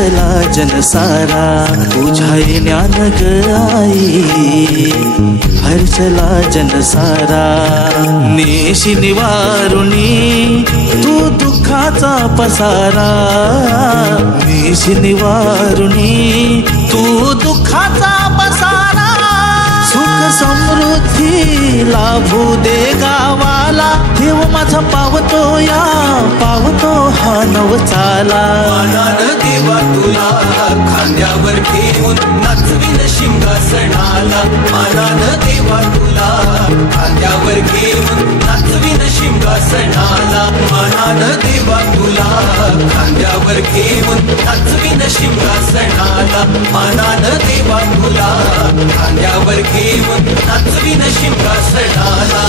हर्षला जनसारा तुझ्या येण्यान ग आई, हर्षला जनसारा। नेशी निवारुणी तू दुःखाचा पसारा, नेशी निवारुणी तू दुःखाचा पसारा। सुख समृद्धी लाभू दे गावाला, देव माझा पावतो या पावतो हा नवचाला। मानानं देवा तुला खांद्यावर घेऊन नाचवीन शिमगासणाला, मानानं देवा तुला खांद्यावर घेऊन नाचवीन शिमगासणाला, मानानं देवा तुला खांद्यावर घेऊन नाचवीन शिमगासणाला, मानानं देवा तुला खांद्यावर घेऊन नाचवीन शिमगासणाला।